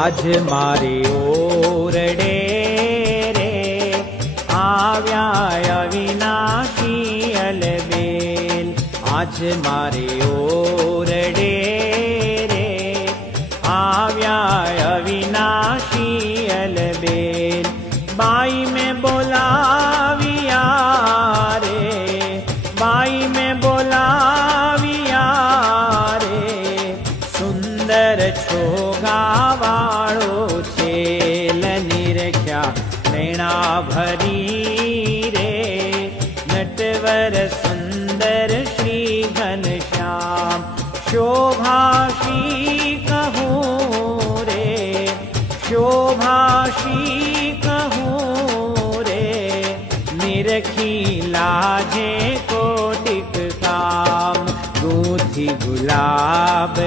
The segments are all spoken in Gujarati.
આજ મારી ઓરડે રે આવ્યા અવિનાશી અલબેલ. આજ મારી ઓરડે રે આવ્યા અવિનાશી અલબેલ. બાઈ મેં બોલાવ્યા રે, બાઈ મેં બોલાવિયા સુંદર છોગાવાળો છે નિરખ્યા પ્રેણા ભરી રે નટવર સુંદર શ્રી ઘનશ્યામ શોભાશી કહું રે શોભાશી કહું રે નિરખી લાજે કોટિક કામ ગૂંથી ગુલાબ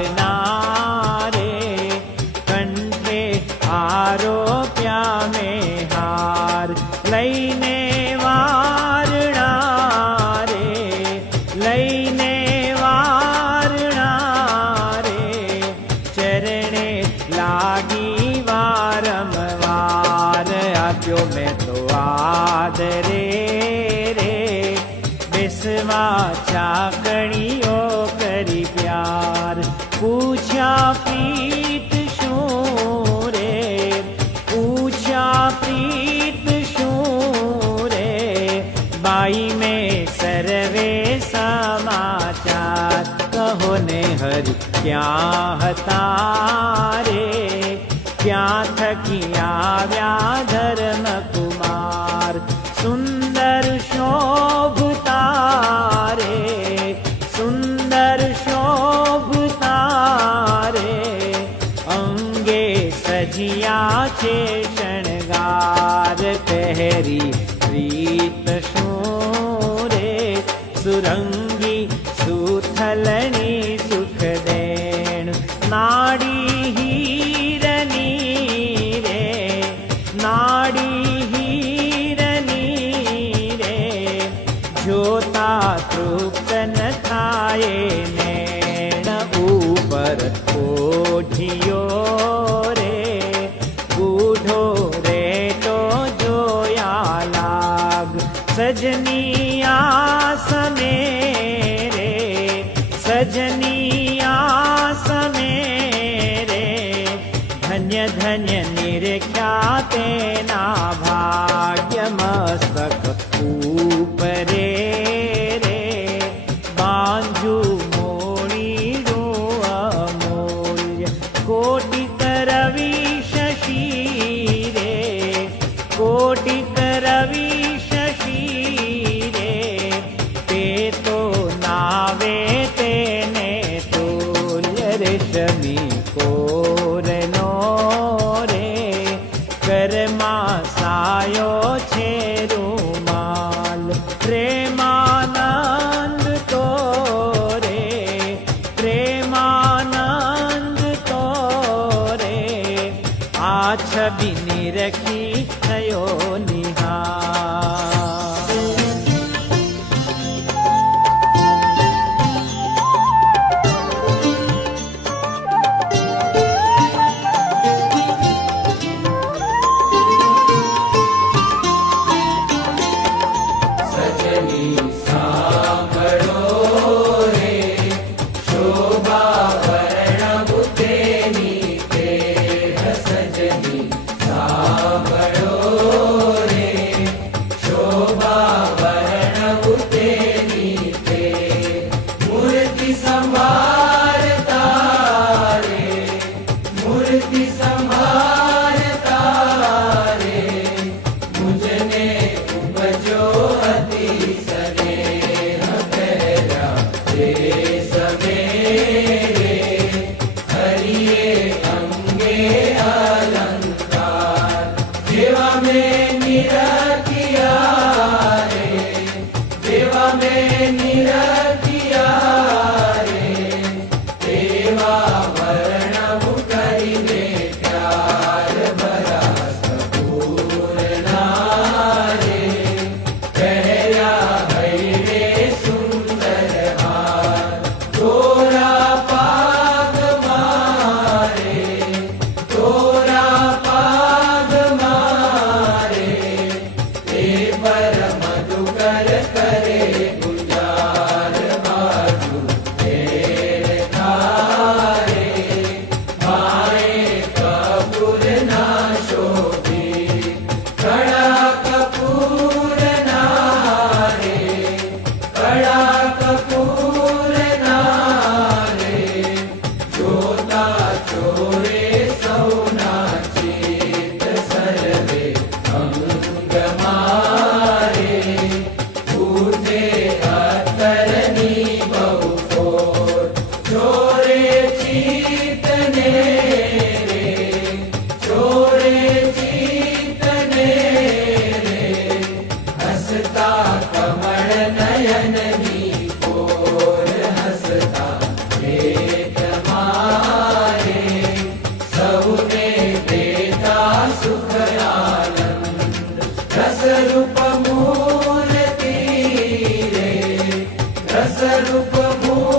ચરણે લાગી વારંવાર આપ્યો મેં તો આદરે રે. બેસવા ચાકણીઓ કરી પ્યાર. પૂછ્યા પ્રીત કહો ને હરિ ક્યાં હતા રે ક્યાં થકી આવ્યા ધર્મ કુમાર સુંદર શોભતા રે સુંદર શોભતા રે અંગે સજિયા છે போற்றியோ amor.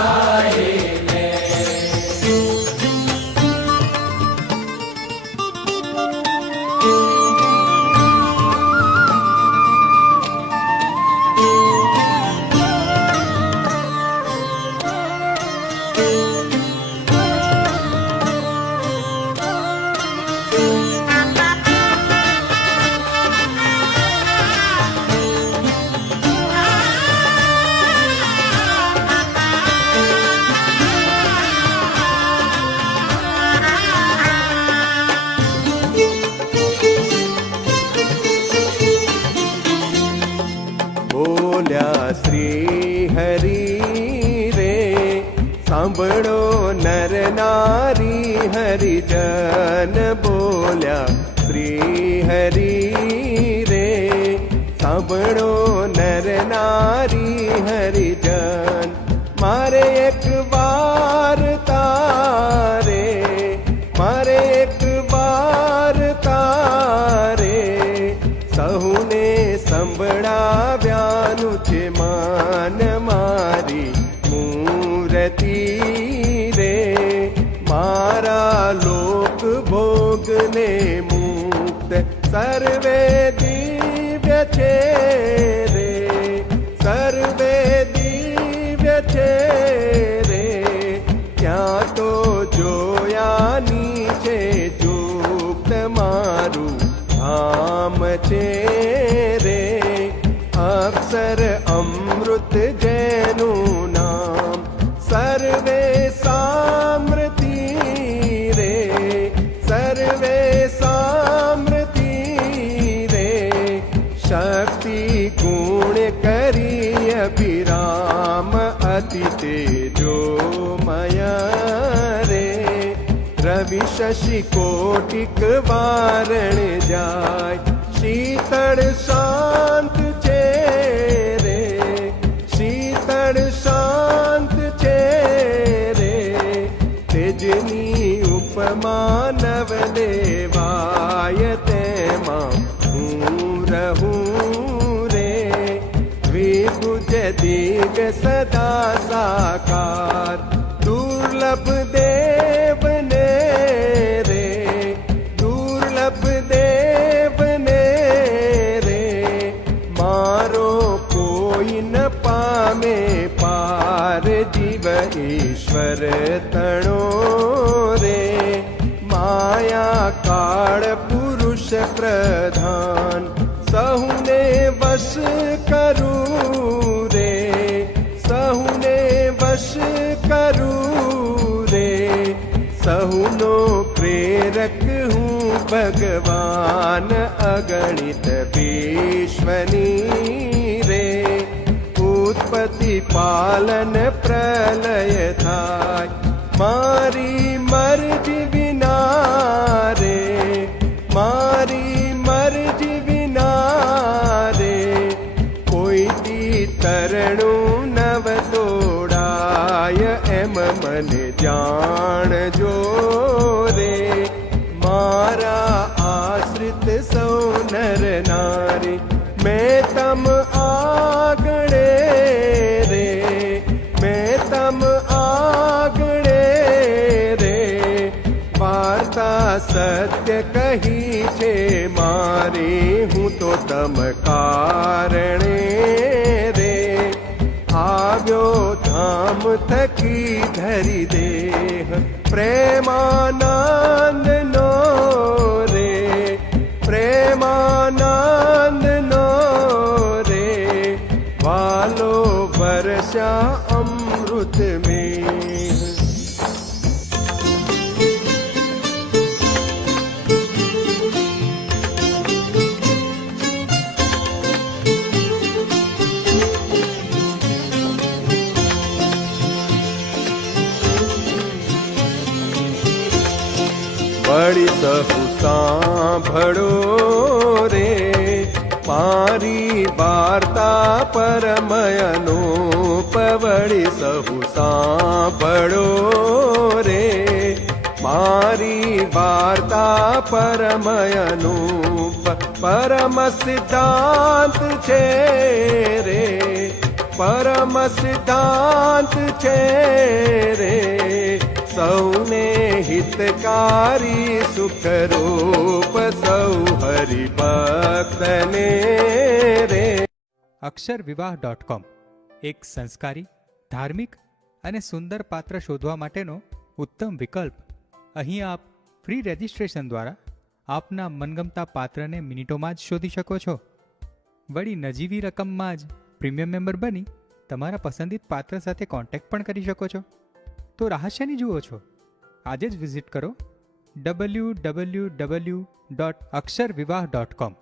હરિજન બોલ્યા શ્રી હરિ રે સાંભળો નર નારી હરિજન મારે એક વાર તારે મારે એક વાર તારે સહુને સંભળાવ્યાનું છે માન મારી મૂર્તિ ભોગને મુક્ત સર્વે દિવ્ય છે રે, સર્વે દિવ્ય છે રે. ત્યાં તો જોયાની છે જોક્ત મારું ધામ છે રે. અક્ષર અમૃત જેનું शशि कोटिक वारण जाय। शीत शान्त चेरे। शीत शान्तजनी उपमा नव देवायते रे। भरे वि सदा साकार दुर्लभ दे धान, सहुने बस करू रे। सहुने बस करू रे। सहुनो प्रेरक हूँ भगवान, अगणित विश्वनी रे। उत्पत्ति पालन प्रलय था मारी कहीं बि सहुसा भडो रे। पारी वार्ता परमयनो पवड़ी सहसा भडो रे। पारी वार्ता परमयनोपरम सिद्धान्त रे। સૌને હિતકારી સુખરૂપ સૌ હરિભક્તને રે. અક્ષર વિવાહ ડોટ કોમ એક સંસ્કારી, ધાર્મિક અને સુંદર પાત્ર શોધવા માટેનો ઉત્તમ વિકલ્પ. અહીં આપ ફ્રી રજિસ્ટ્રેશન દ્વારા આપના મનગમતા પાત્રને મિનિટોમાં જ શોધી શકો છો. વળી નજીવી રકમમાં જ પ્રીમિયમ મેમ્બર બની તમારા પસંદિત પાત્ર સાથે કોન્ટેક્ટ પણ કરી શકો છો. તો રહસ્યની જુઓ છો. આજે જ વિઝિટ કરો. W W W dot Akshar Vivah dot com